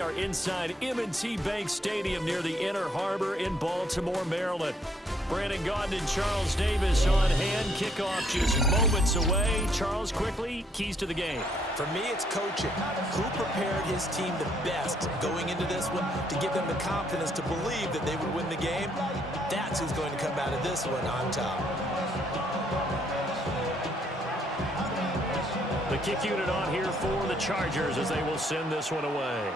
Are inside M&T Bank Stadium near the Inner Harbor in Baltimore, Maryland. Brandon Gaudin and Charles Davis on hand. Kickoff just moments away. Charles, quickly, keys to the game. For me, it's coaching. Who prepared his team the best going into this one to give them the confidence to believe that they would win the game? That's who's going to come out of this one on top. The kick unit on here for the Chargers as they will send this one away.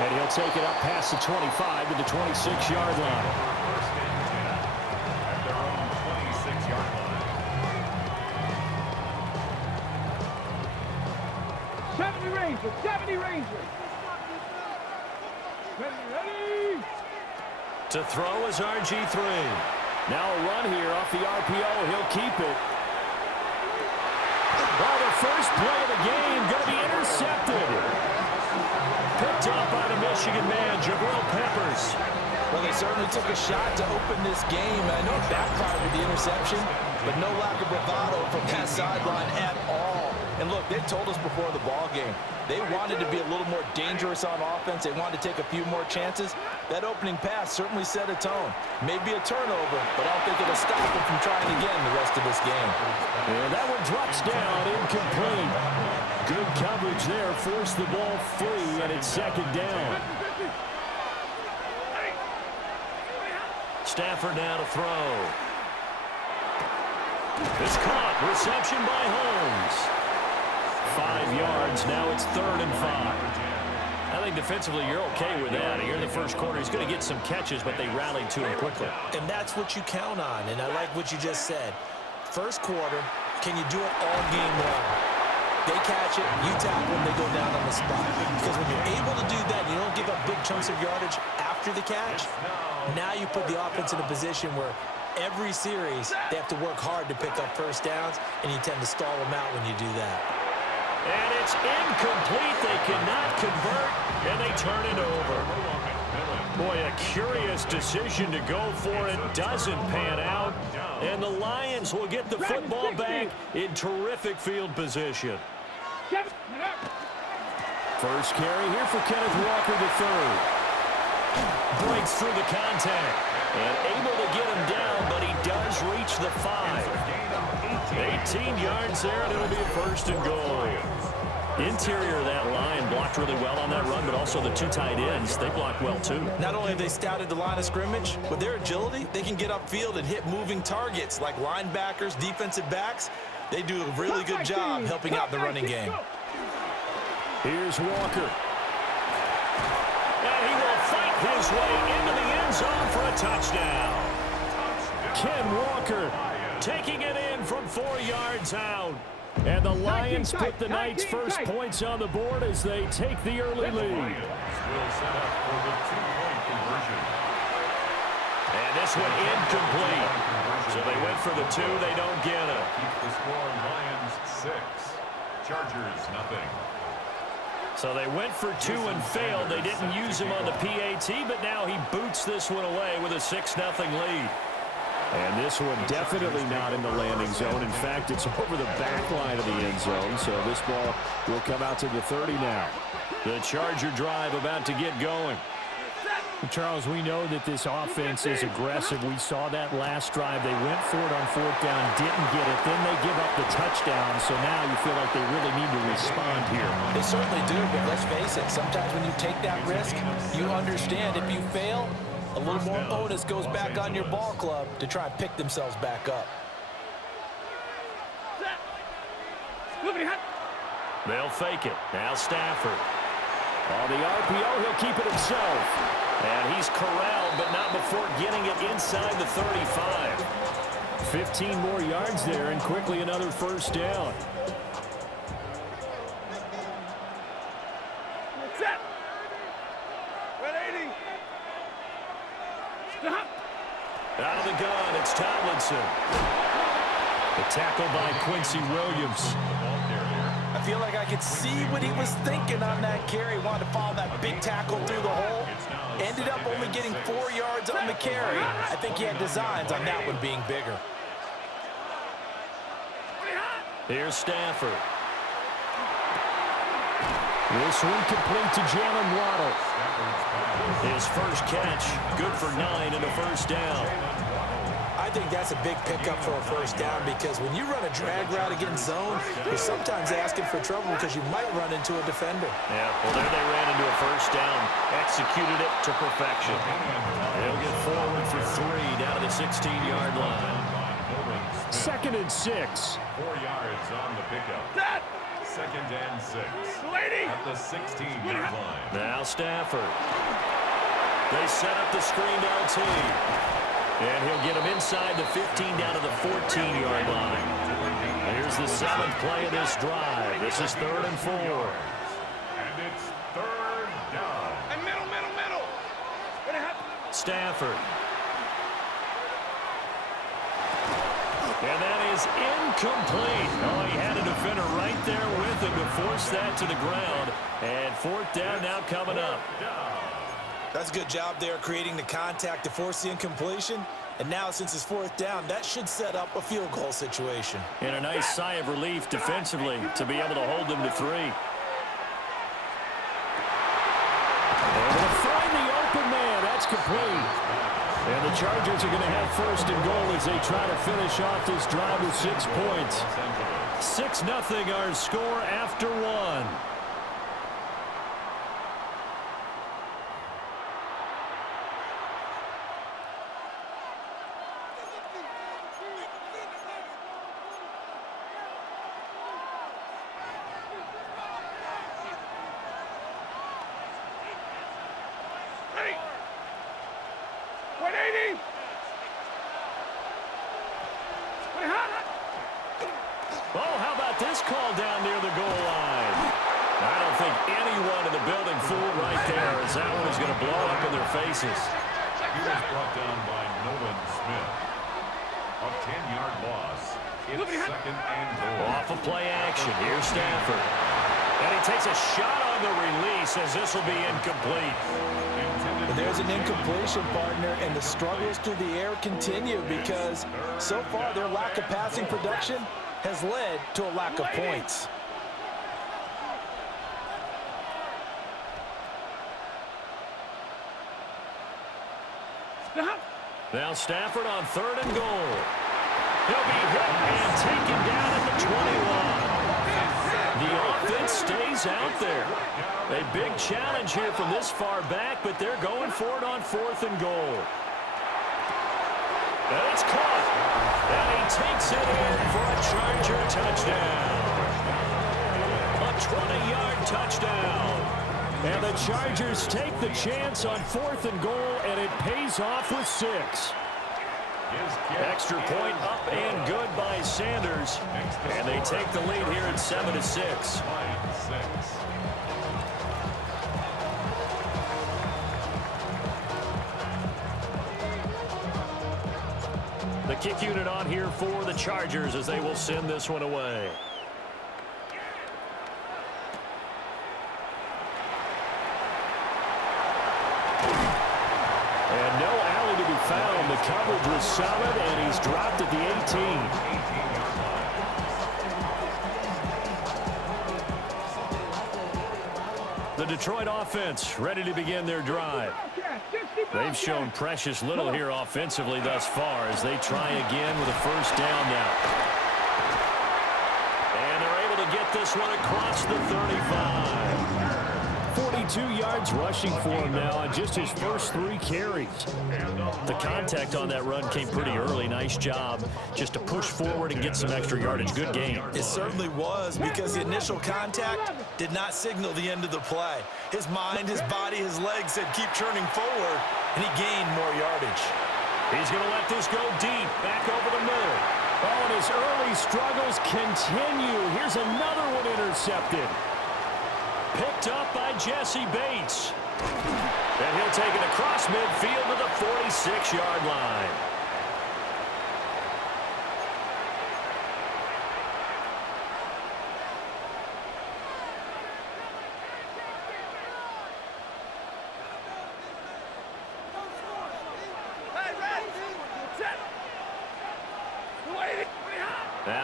And he'll take it up past the 25 to the 26-yard line. First and 10 at their own 26-yard line. 70 Rangers, 70 Rangers. Ready. To throw is RG3. Now a run here off the RPO. He'll keep it. Oh, the first play of the game going to be intercepted. Picked up by the Michigan man, Jabril Peppers. Well, they certainly took a shot to open this game. I know it backfired with the interception, but no lack of bravado from that sideline at all. And look, they told us before the ball game, they wanted to be a little more dangerous on offense. They wanted to take a few more chances. That opening pass certainly set a tone. Maybe a turnover, but I don't think it'll stop them from trying again the rest of this game. And that one drops down, incomplete. Good coverage there, forced the ball free, and it's second down. Stafford now to throw. It's caught. Reception by Holmes. 5 yards. Now it's 3rd and 5. I think defensively you're okay with that. Here in the first quarter, he's going to get some catches, but they rallied to him quickly. And that's what you count on, and I like what you just said. First quarter, can you do it all game long? They catch it, you tackle them, they go down on the spot. Because when you're able to do that, you don't give up big chunks of yardage after the catch. Now you put the offense in a position where every series they have to work hard to pick up first downs, and you tend to stall them out when you do that. And it's incomplete. They cannot convert, and they turn it over. Boy, a curious decision to go for it. Doesn't pan out. And the Lions will get the football back in terrific field position. First carry here for Kenneth Walker III. Breaks through the contact. And able to get him down, but he does reach the 5. 18 yards there, and it'll be a 1st and goal. Interior of that line blocked really well on that run, but also the 2 tight ends, they blocked well too. Not only have they scouted the line of scrimmage, with their agility, they can get upfield and hit moving targets like linebackers, defensive backs. They do a really good job helping out the running game. Here's Walker. And he will fight his way into the end zone for a touchdown. Ken Walker taking it in from 4 yards out. And the Lions put the Knights' first points on the board as they take the early lead. Will set up for the 2-point conversion. And this one incomplete. So they went for the 2. They don't get it. Keep the score Lions 6. Chargers nothing. So they went for 2 and failed. They didn't use him on the PAT, but now he boots this one away with a 6-0 lead. And this one definitely not in the landing zone. In fact, it's over the back line of the end zone. So this ball will come out to the 30 now. The Charger drive about to get going. Charles, we know that this offense is aggressive. We saw that last drive. They went for it on 4th down, didn't get it. Then they give up the touchdown. So now you feel like they really need to respond here. They certainly do, but let's face it. Sometimes when you take that risk, you understand if you fail, a little more onus goes back on your ball club to try and pick themselves back up. They'll fake it. Now Stafford. On the RPO, he'll keep it himself. And he's corralled, but not before getting it inside the 35. 15 more yards there, and quickly another 1st down. Out of the gun, it's Tomlinson. The tackle by Quincy Williams. I feel like I could see what he was thinking on that carry. Wanted to follow that big tackle through the hole. Ended up only getting 4 yards on the carry. I think he had designs on that one being bigger. Here's Stafford. This one complete to Jalen Waddle. His first catch, good for 9 and a first down. I think that's a big pickup for a first down because when you run a drag route against zone, you're sometimes asking for trouble because you might run into a defender. Yeah, well, there they ran into a first down. Executed it to perfection. They'll get forward for 3 down to the 16-yard line. 2nd and 6. 4 yards on the pickup. 2nd and 6. At the 16-yard line. Now Stafford. They set up the screen LT. And he'll get him inside the 15 down to the 14-yard line. Here's the 7th play of this drive. This is 3rd and 4. And it's 3rd down. And middle. Stafford. And that is incomplete. Oh, he had a defender right there with him to force that to the ground. And 4th down now coming up. That's a good job there creating the contact to force the incompletion. And now since it's 4th down, that should set up a field goal situation. And a nice sigh of relief defensively to be able to hold them to 3. Able to find the open man. That's complete. And the Chargers are going to have 1st and goal as they try to finish off this drive with 6 points. 6-0 our score after 1. Oh, how about this call down near the goal line? I don't think anyone in the building fooled right there as that one is going to blow up in their faces. He was brought down by Nolan Smith. A 10-yard loss. It's 2nd and goal. Off of play action. Here's Stafford. And he takes a shot on the release as this will be incomplete. But there's an incompletion, partner, and the struggles through the air continue because so far their lack of passing production has led to a lack of points. Now Stafford on 3rd and goal. He'll be hit and taken down at the 21. The offense stays out there. A big challenge here from this far back, but they're going for it on 4th and goal. And it's caught. And he takes it in for a Charger touchdown. A 20-yard touchdown. And the Chargers take the chance on 4th and goal, and it pays off with 6. Extra point up and good by Sanders. And they take the lead here at 7-6. The kick unit on here for the Chargers as they will send this one away. And no alley to be found. The coverage was solid, and he's dropped at the 18. The Detroit offense ready to begin their drive. They've shown precious little here offensively thus far as they try again with a first down now. And they're able to get this one across the 35. 42 yards rushing for him now on just his first 3 carries. The contact on that run came pretty early. Nice job just to push forward and get some extra yardage. Good game. It certainly was because the initial contact did not signal the end of the play. His mind, his body, his legs said keep churning forward, and he gained more yardage. He's going to let this go deep, back over the middle. Oh, and his early struggles continue. Here's another one intercepted. Picked up by Jesse Bates. And he'll take it across midfield to the 46-yard line.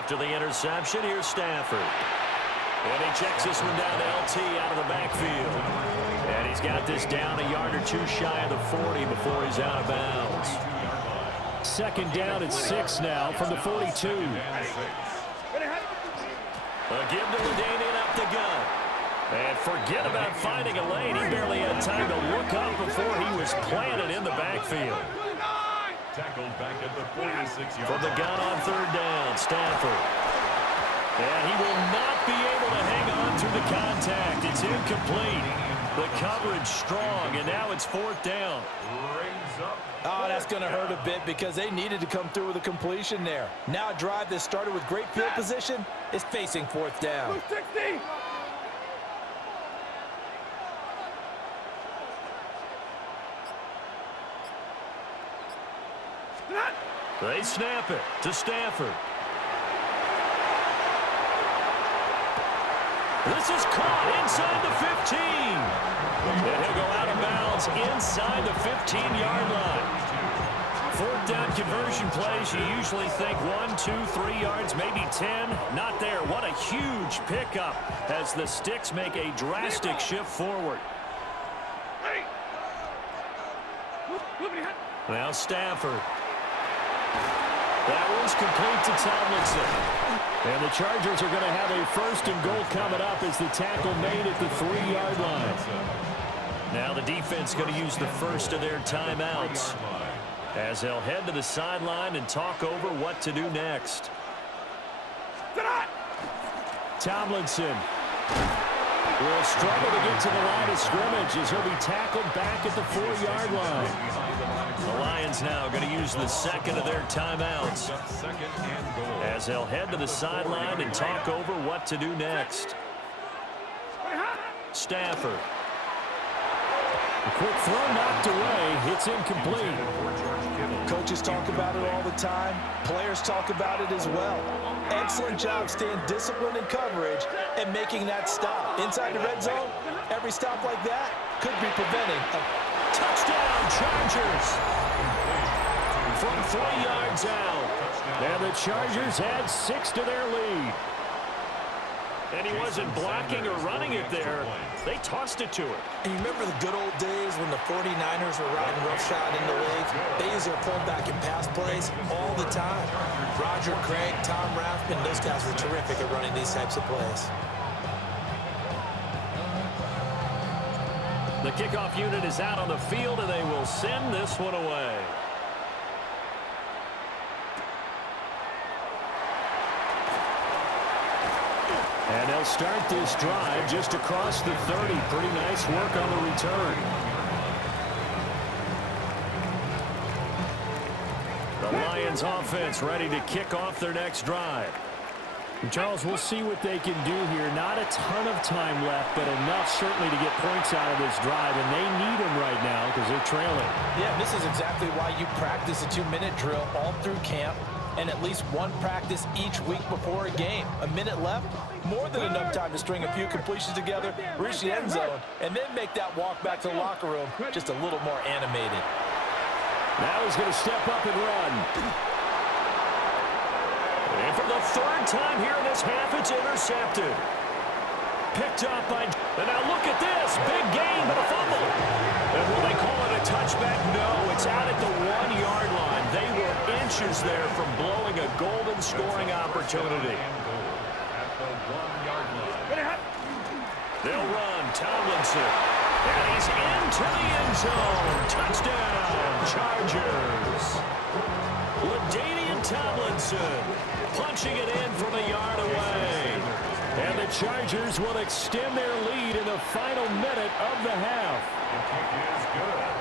After the interception, here's Stafford. And he checks this one down to LT out of the backfield. And he's got this down a yard or two shy of the 40 before he's out of bounds. Second down at 6 now from the 42. A give to Ladanian up the gun. And forget about finding a lane. He barely had time to look up before he was planted in the backfield. Tackled back at the 46-yard From the gun on third down, Stafford. And he will not be able to hang on through the contact. It's incomplete. The coverage strong, and now it's fourth down. Oh, that's going to hurt a bit because they needed to come through with a completion there. Now a drive that started with great field position is facing fourth down. 60. They snap it to Stafford. This is caught inside the 15. And he'll go out of bounds inside the 15-yard line. Fourth down conversion plays, you usually think 1, 2, 3 yards, maybe 10. Not there. What a huge pickup as the Sticks make a drastic shift forward. Now Stafford. That one's complete to Tomlinson. And the Chargers are going to have a first and goal coming up as the tackle made at the 3-yard line. Now the defense going to use the first of their timeouts as they'll head to the sideline and talk over what to do next. Tomlinson will struggle to get to the line of scrimmage as he'll be tackled back at the 4-yard line. The Lions now going to use the second of their timeouts as they'll head to the sideline and talk over what to do next. Stafford. A quick throw knocked away. It's incomplete. Coaches talk about it all the time. Players talk about it as well. Excellent job staying disciplined in coverage and making that stop. Inside the red zone, every stop like that could be preventing a touchdown, Chargers. From 3 yards out. And the Chargers add 6 to their lead. And he wasn't blocking or running it there. They tossed it to him. And you remember the good old days when the 49ers were riding roughshod in the league? They used their fullback and pass plays all the time. Roger Craig, Tom Rathman, those guys were terrific at running these types of plays. The kickoff unit is out on the field, and they will send this one away. And they'll start this drive just across the 30. Pretty nice work on the return. The Lions offense ready to kick off their next drive. And Charles, we'll see what they can do here. Not a ton of time left, but enough certainly to get points out of this drive, and they need them right now because they're trailing. Yeah, this is exactly why you practice a 2-minute drill all through camp and at least one practice each week before a game. A minute left, more than enough time to string a few completions together, reach the end zone, and then make that walk back to the locker room just a little more animated. Now he's going to step up and run. And for the third time here in this half, it's intercepted. Picked up by... And now look at this. Big gain, but a fumble. And will they call it a touchback? No, it's out at the 1-yard line. They were inches there from blowing a golden scoring opportunity. They'll run. Tomlinson. And he's into the end zone. Touchdown, Chargers. Ladanian Tomlinson punching it in from a yard away. And the Chargers will extend their lead in the final minute of the half.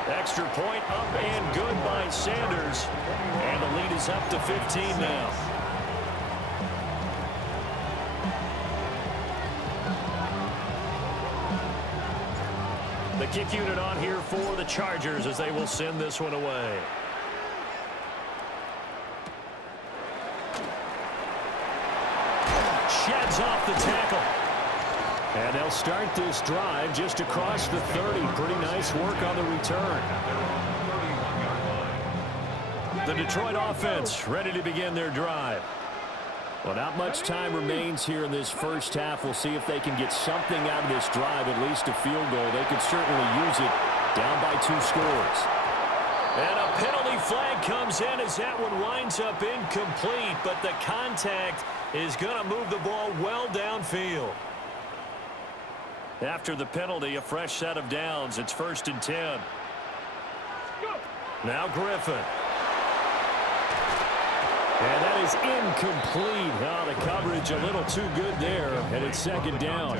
Extra point up and good by Sanders. And the lead is up to 15 now. The kick unit on here for the Chargers as they will send this one away. Sheds off the tackle. And they'll start this drive just across the 30. Pretty nice work on the return. The Detroit offense ready to begin their drive. Well, not much time remains here in this first half. We'll see if they can get something out of this drive, at least a field goal. They could certainly use it down by 2 scores. And a penalty flag comes in as that one winds up incomplete, but the contact is going to move the ball well downfield. After the penalty, a fresh set of downs. It's 1st and 10. Now Griffin. And that is incomplete. Oh, the coverage a little too good there, and it's 2nd down.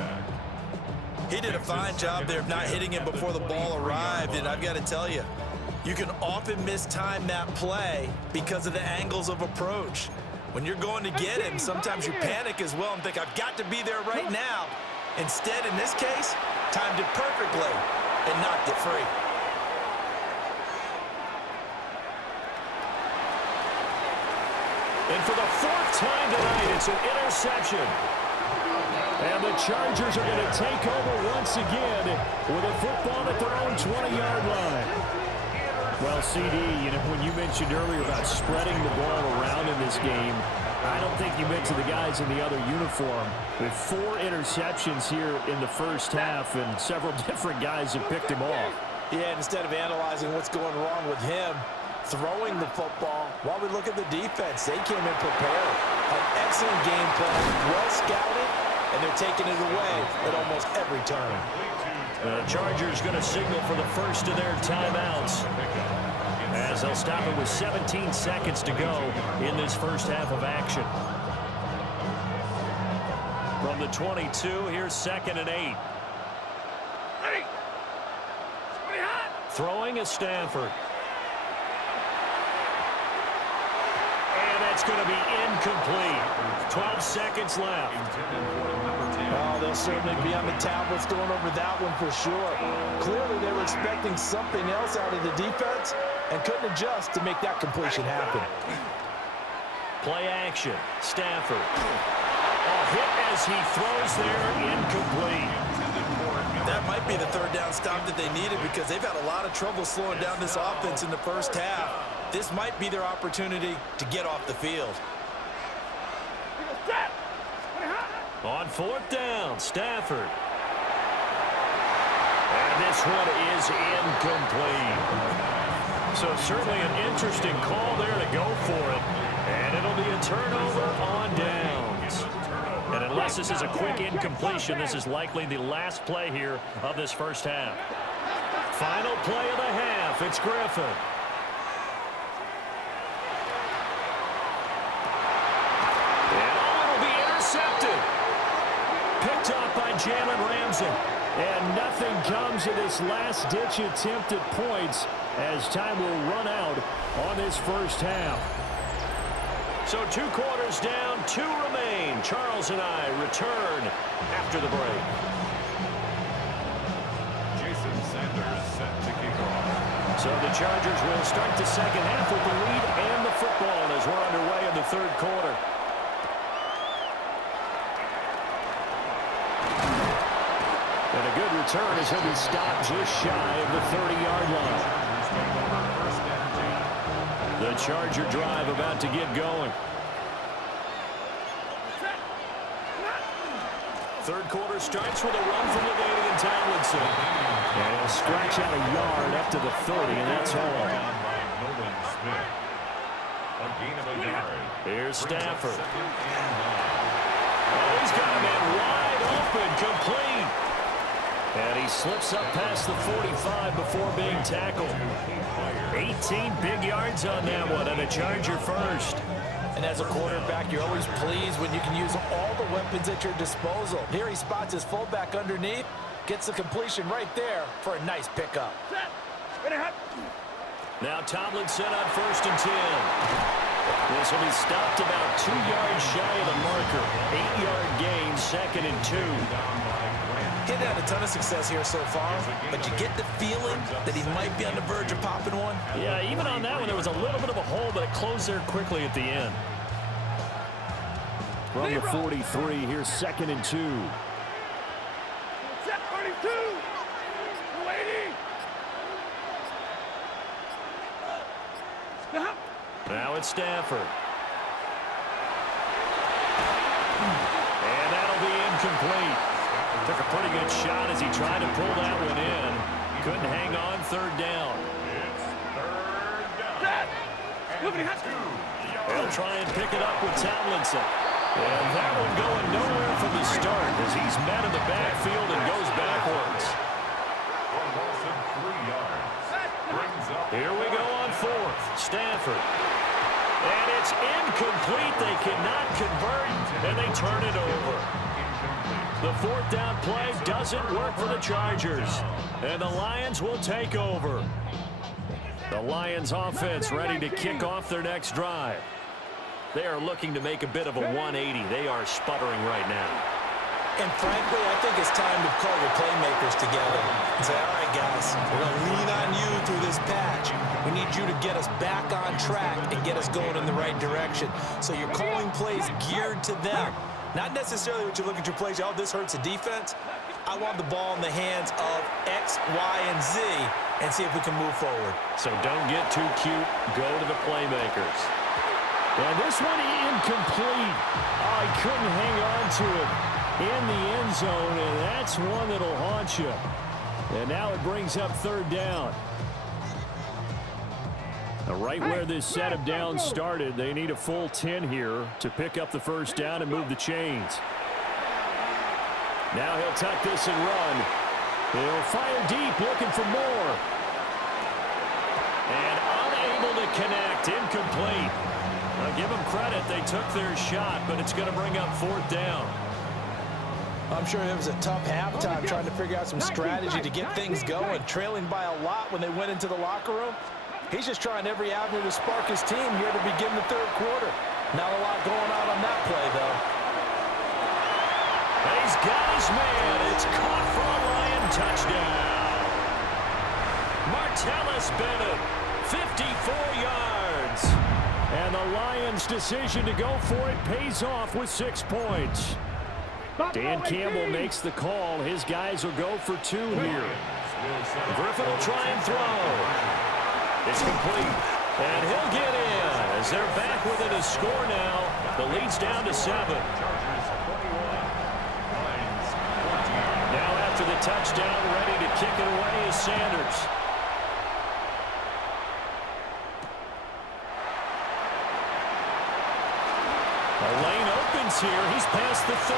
He did a fine job there of not hitting him before the ball arrived, and I've got to tell you, you can often mistime that play because of the angles of approach. When you're going to get him, sometimes you panic as well and think, I've got to be there right now. Instead, in this case, timed it perfectly and knocked it free. And for the 4th time tonight, it's an interception. And the Chargers are going to take over once again with a football at their own 20-yard line. Well, CD, you know, when you mentioned earlier about spreading the ball around in this game, I don't think you mentioned the guys in the other uniform. With 4 interceptions here in the first half, and several different guys have picked him off. Yeah, instead of analyzing what's going wrong with him, throwing the football, while we look at the defense, they came in prepared. An excellent game plan, well scouted, and they're taking it away at almost every turn. The Chargers going to signal for the first of their timeouts, as they'll stop it with 17 seconds to go in this first half of action. From the 22, here's 2nd and 8. Throwing is Stafford. And that's going to be incomplete. 12 seconds left. Oh, they'll certainly be on the tablets going over that one for sure. Clearly, they were expecting something else out of the defense and couldn't adjust to make that completion happen. Play action. Stafford. A hit as he throws there, incomplete. That might be the 3rd down stop that they needed because they've had a lot of trouble slowing down this offense in the first half. This might be their opportunity to get off the field. On 4th down, Stafford. And this one is incomplete. So certainly an interesting call there to go for it. And it'll be a turnover on downs. And unless this is a quick incompletion, this is likely the last play here of this first half. Final play of the half, it's Griffin. Picked off by Jalen Ramsey. And nothing comes of this last-ditch attempt at points as time will run out on this first half. So 2 quarters down, 2 remain. Charles and I return after the break. Jason Sanders set to kick off. So the Chargers will start the second half with the lead and the football as we're underway in the 3rd quarter. And a good return as he'll be stopped just shy of the 30-yard line. The Charger drive about to get going. 3rd quarter starts with a run from LaDainian Tomlinson. And he'll stretch out a yard up to the 30, and that's all. Here's Stafford. Oh, he's got a man wide open, complete. And he slips up past the 45 before being tackled. 18 big yards on that one, and a Charger first. And as a quarterback, you're always pleased when you can use all the weapons at your disposal. Here he spots his fullback underneath, gets the completion right there for a nice pickup. Now Tomlinson on 1st and 10. This will be stopped about 2 yards shy of the marker. 8-yard gain, 2nd and 2. He's had a ton of success here so far, but you get the feeling that he might be on the verge of popping one. Yeah, even on that one, there was a little bit of a hole, but it closed there quickly at the end. From the 43, here's 2nd and 2. Set 32. 280. Now it's Stafford. incomplete. Took a pretty good shot as he tried to pull that one in. Couldn't hang on third down. It's third down. They'll try and pick it up with Tomlinson. And that one going nowhere from the start as he's met in the backfield and goes backwards. For a loss of 3 yards. Brings up Here we go on fourth. Stafford. And it's incomplete. They cannot convert, and they turn it over. The fourth down play doesn't work for the Chargers, and the Lions will take over. The Lions offense ready to kick off their next drive. They are looking to make a bit of a 180. They are sputtering right now. And frankly, I think it's time to call your playmakers together and say, all right, guys, we're going to lean on you through this patch. We need you to get us back on track and get us going in the right direction. So you're calling plays geared to them. Not necessarily what you look at your plays, oh, this hurts the defense. I want the ball in the hands of X, Y, and Z and see if we can move forward. So don't get too cute. Go to the playmakers. And this one incomplete. Oh, he couldn't hang on to it in the end zone, and that's one that'll haunt you. And now it brings up third down. Now, right where this set of downs started, they need a full 10 here to pick up the first down and move the chains. Now he'll tuck this and run. He'll fire deep, looking for more. And unable to connect, incomplete. I'll give them credit, they took their shot, but it's going to bring up fourth down. I'm sure it was a tough halftime trying to figure out some strategy to get things going, trailing by a lot when they went into the locker room. He's just trying every avenue to spark his team here to begin the third quarter. Not a lot going on that play, though. He's got his man. It's caught for a Lion touchdown. Martellus Bennett, 54 yards. And the Lions' decision to go for it pays off with 6 points. Dan Campbell makes the call. His guys will go for 2 here. Griffin will try and throw. It's complete. And he'll get in as they're back within a score now. The lead's down to 7. Now after the touchdown, ready to kick it away is Sanders. A lane opens here. He's past the 30.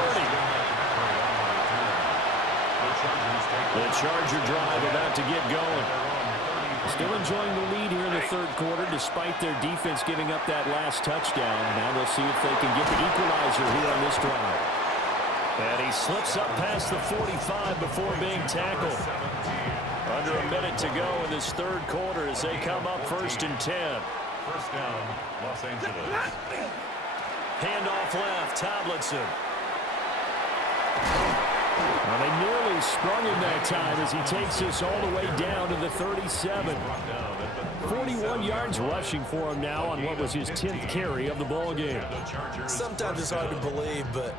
The Charger drive about to get going. Still enjoying the lead here in the third quarter despite their defense giving up that last touchdown. Now they'll see if they can get the equalizer here on this drive. And he slips up past the 45 before being tackled. Under a minute to go in this third quarter as they come up 1st and 10. First down, Los Angeles. Handoff left, Tomlinson. Well, they nearly sprung him that time as he takes us all the way down to the 37. 41 yards rushing for him now on what was his 10th carry of the ball game. Sometimes it's hard to believe, but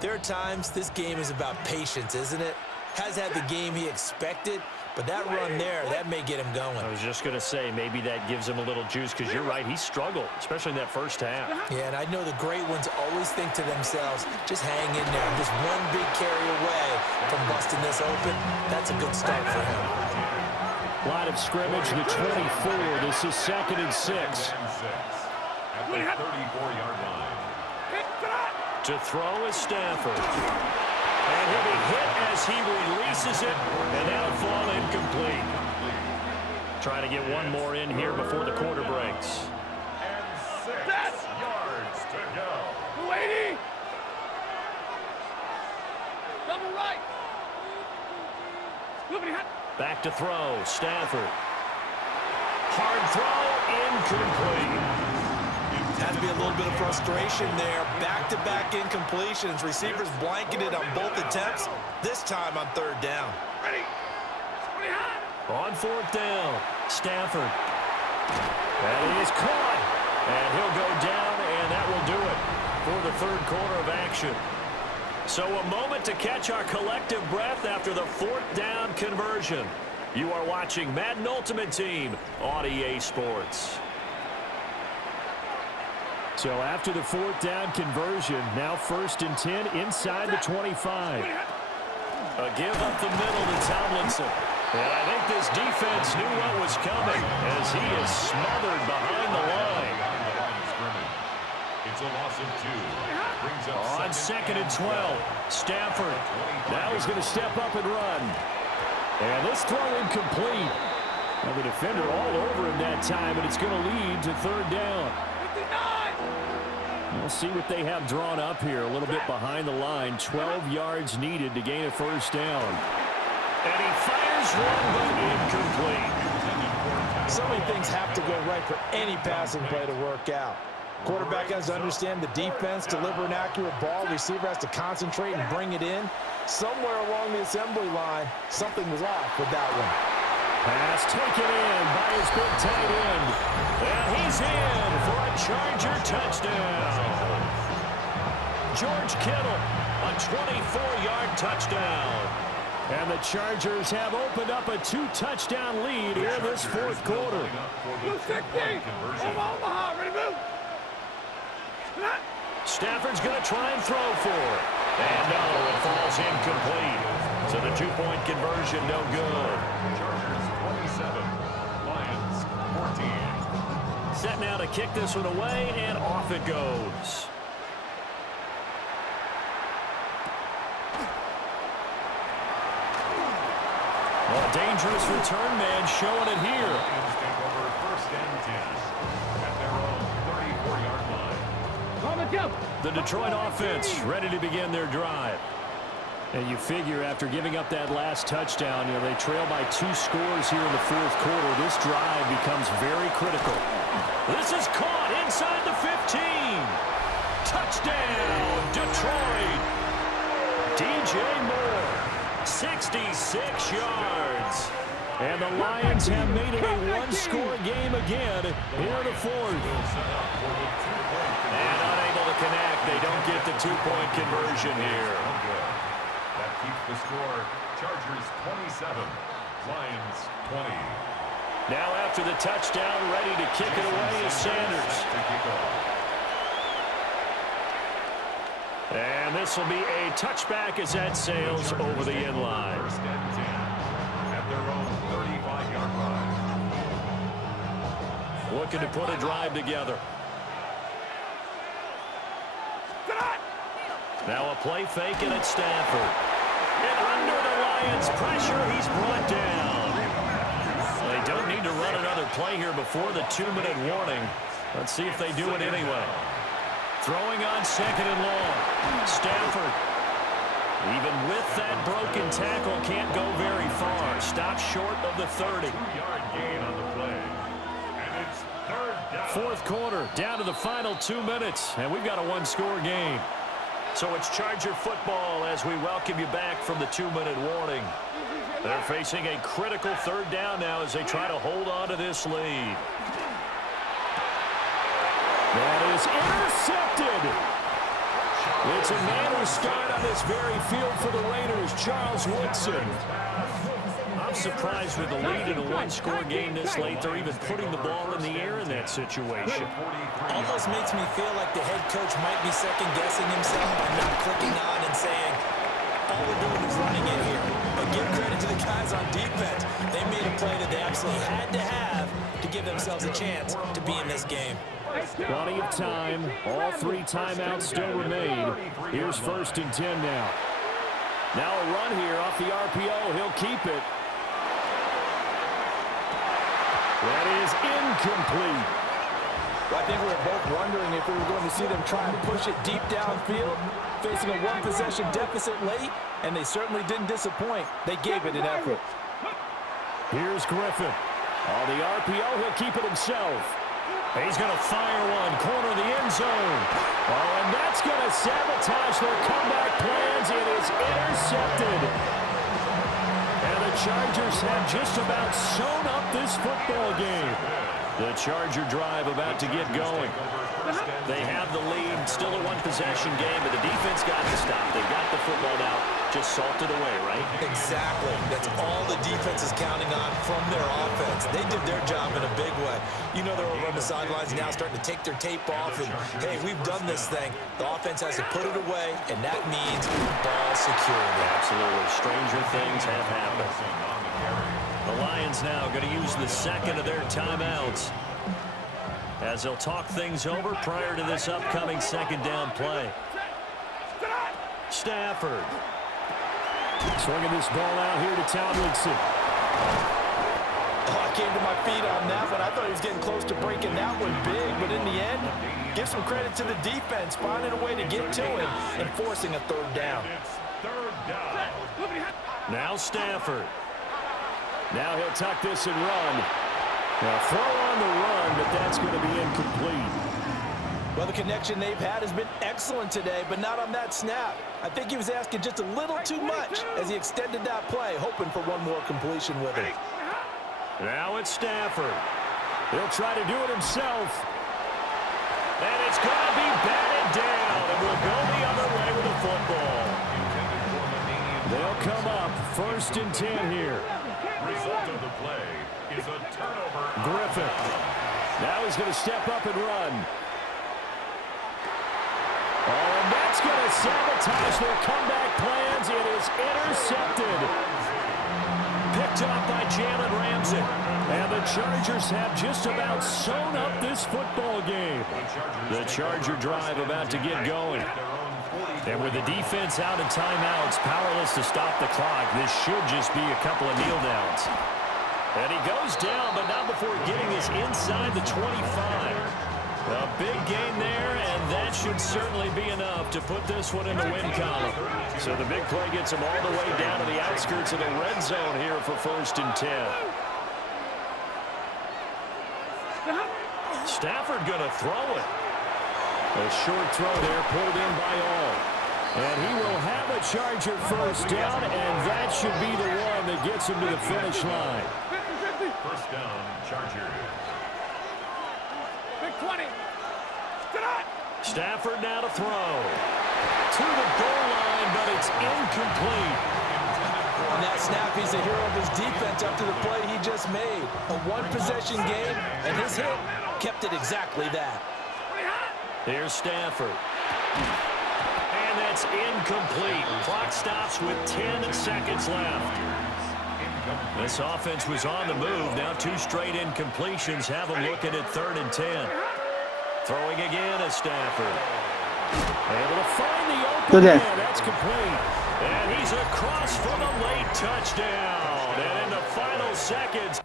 there are times this game is about patience, isn't it? Has had the game he expected, but that run there, that may get him going. I was just going to say, maybe that gives him a little juice because you're right, he struggled, especially in that first half. Yeah, and I know the great ones always think to themselves, just hang in there. Just one big carry away from busting this open. That's a good start for him. Line of scrimmage, the 24. This is 2nd and 6. At the 34-yard line. To throw is Stafford. And he'll be hit as he releases it, and that'll fall incomplete. Trying to get one more in here before the quarter breaks. And 6 yards to go. 280. Double right. Back to throw, Stafford. Hard throw, incomplete. Has to be a little bit of frustration there. Back-to-back incompletions. Receivers blanketed on both attempts, this time on 3rd down. On 4th down, Stafford. And he is caught. And he'll go down, and that will do it for the third quarter of action. So a moment to catch our collective breath after the 4th down conversion. You are watching Madden Ultimate Team on EA Sports. So after the 4th down conversion, now 1st and 10 inside the 25. A give up the middle to Tomlinson. And I think this defense knew what was coming as he is smothered behind the line. It's a loss of 2. Brings up On 2nd and 12, Stafford. Now he's going to step up and run. And this throw incomplete. Now the defender all over him that time, and it's going to lead to 3rd down. 59! We'll see what they have drawn up here. A little bit behind the line. 12 yards needed to gain a 1st down. And he fires one, but incomplete. So many things have to go right for any passing play to work out. Quarterback has to understand the defense, deliver an accurate ball. Receiver has to concentrate and bring it in. Somewhere along the assembly line, something was off with that one. Pass taken in by his big tight end. And he's in for a Charger touchdown. George Kittle, a 24-yard touchdown. And the Chargers have opened up a 2-touchdown lead here in this 4th quarter. Blue 60! Omaha, ready to move! Stafford's going to try and throw for it. And no, it falls incomplete. So the 2-point conversion, no good. Chargers 27, Lions 14. Set now to kick this one away, and off it goes. Well, a dangerous return man showing it here. Lions take over 1st and 10 at their own 34-yard line. The Detroit offense ready to begin their drive. And you figure after giving up that last touchdown, they trail by 2 scores here in the 4th quarter. This drive becomes very critical. This is caught inside the 15. Touchdown, Detroit. DJ Moore, 66 yards. And the Lions have made it a 1-score game again here in the 4th. And unable to connect. They don't get the 2-point conversion here. That keeps the score. Chargers 27, Lions 20. Now after the touchdown, ready to kick it away is Sanders. And this will be a touchback as that sails over the end line. 1st and 10 at their own 35-yard line. Looking to put a drive together. Now a play fake, and it's Stafford. And under the Lions' pressure, he's brought down. They don't need to run another play here before the 2-minute warning. Let's see if they do it anyway. Throwing on 2nd and long. Stafford, even with that broken tackle, can't go very far. Stops short of the 30. 2-yard gain on the play. And it's 3rd down. 4th quarter, down to the final 2 minutes, and we've got a 1-score game. So it's Charger football as we welcome you back from the 2-minute warning. They're facing a critical 3rd down now as they try to hold on to this lead. That is intercepted. It's a man who scored on this very field for the Raiders, Charles Woodson. I'm surprised with the lead in a 1-score game this late. They're even putting the ball in the air in that situation. Almost makes me feel like the head coach might be second-guessing himself by not clicking on and saying, all we're doing is running in here. But give credit to the guys on defense. They made a play that they absolutely had to have to give themselves a chance to be in this game. Plenty of time. All 3 timeouts still remain. Here's 1st and 10 now. Now a run here off the RPO. He'll keep it. That is incomplete. Well, I think we were both wondering if we were going to see them try and push it deep downfield, facing a 1-possession deficit late, and they certainly didn't disappoint. They gave it an effort. Here's Griffin. On the RPO, he'll keep it himself. He's going to fire one, corner of the end zone. Oh, and that's going to sabotage their comeback plans. It is intercepted. And the Chargers have just about sewn up this football game. The Charger drive about to get going. They have the lead, still a 1-possession game, but the defense got to stop. They got the football now just salted away, right? Exactly. That's all the defense is counting on from their offense. They did their job in a big way. You know, they're over on the sidelines now starting to take their tape off, and, hey, we've done this thing. The offense has to put it away, and that means ball security. Absolutely. Stranger things have happened. The Lions now going to use the second of their timeouts as they'll talk things over prior to this upcoming second down play. Stafford. Swinging this ball out here to Tomlinson. Oh, I came to my feet on that one. I thought he was getting close to breaking that one big, but in the end, give some credit to the defense, finding a way to get to him and forcing a third down. Now Stafford. Now he'll tuck this and run. Now throw on the run, but that's going to be incomplete. Well, the connection they've had has been excellent today, but not on that snap. I think he was asking just a little too much as he extended that play, hoping for one more completion with it. Now it's Stafford. He'll try to do it himself. And it's going to be batted down, and we'll go the other way with the football. They'll come up 1st and 10 here. Result of the play is a turnover. Griffin. Now he's going to step up and run. Oh, and that's going to sabotage their comeback plans. It is intercepted. Picked up by Jalen Ramsey. And the Chargers have just about sewn up this football game. The Charger drive about to get going. And with the defense out in timeouts, powerless to stop the clock, this should just be a couple of kneel downs. And he goes down, but not before getting this inside the 25. A big gain there, and that should certainly be enough to put this one in the win column. So the big play gets him all the way down to the outskirts of the red zone here for 1st and 10. Stafford going to throw it. A short throw there pulled in by all. And he will have a Charger 1st down, and that should be the one that gets him to the finish line. 1st down, Chargers. Big 20. Stafford now to throw. To the goal line, but it's incomplete. On that snap, he's the hero of his defense up to the play he just made. A one-possession game, and his hit kept it exactly that. Here's Stafford. And that's incomplete. Clock stops with 10 seconds left. This offense was on the move. Now 2 straight incompletions have them looking at 3rd and 10. Throwing again is Stafford. Able to find the open man. That's complete. And he's across for the late touchdown. And in the final seconds.